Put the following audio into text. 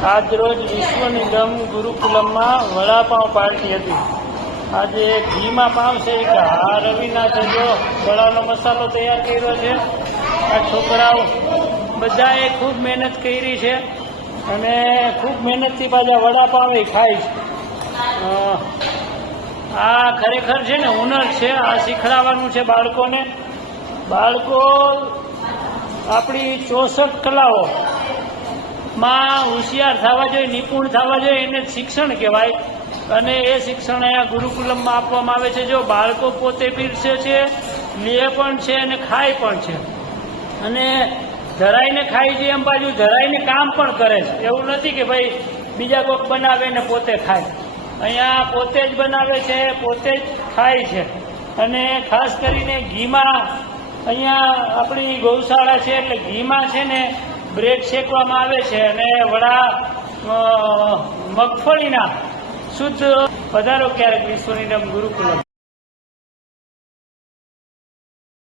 આજ રોજ વિશ્વ નિગમ ગુરુકુલમમાં વડાપાઉં પાર્ટી હતી। આજે ઘીમાં પાઉં છે કે આ રવિના છે, જો વડાનો મસાલો તૈયાર કર્યો છે। આ છોકરાઓ બધાએ ખૂબ મહેનત કરી છે અને ખૂબ મહેનતથી પાછા વડાપાઉં ખાય છે। આ ખરેખર છે ને હુનર છે, આ શીખડાવવાનું છે બાળકોને। બાળકો આપણી 64 કલાઓ માં હોશિયાર થવા જોઈએ, નિપુણ થવા જોઈએ, એને શિક્ષણ કહેવાય। અને એ શિક્ષણ અહીંયા ગુરુકુલમમાં આપવામાં આવે છે। જો બાળકો પોતે પીરસે છે, લે પણ છે અને ખાય પણ છે, અને ધરાઈને ખાય છે એમ બાજુ ધરાઈને કામ પણ કરે છે। એવું નથી કે ભાઈ બીજા કોઈક બનાવે ને પોતે ખાય। અહીંયા પોતે જ બનાવે છે, પોતે જ ખાય છે। અને ખાસ કરીને ઘીમાં, અહીંયા આપણી ગૌશાળા છે એટલે ઘીમાં છે ને બ્રેડ શેકવામાં આવે છે અને વડા મગફળીના શુદ્ધ। પધારો ક્યારેક વિશ્વ નિગમ ગુરુકુલમ।